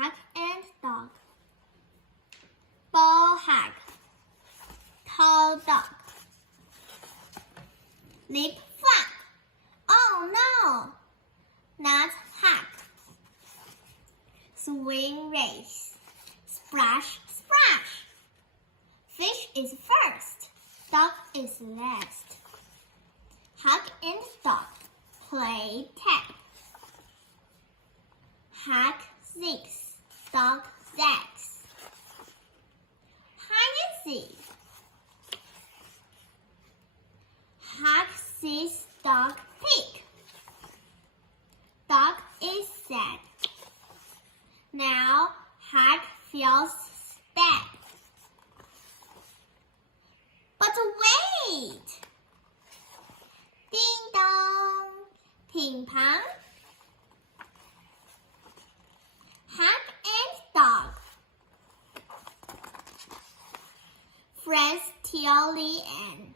Hog and Dog. Ball hog. Tall dog. Lip flap. Oh no! Not hog. Swing race. Splash, splash. Fish is first. Dog is last. Hog and dog play tag. Hog zigs, dog zags. Hide and seek. Hog sees dog peek. Dog is sad. Now Hog feels bad. But wait! Ding dong! Ping pong. Hog and dog. Friends till the end.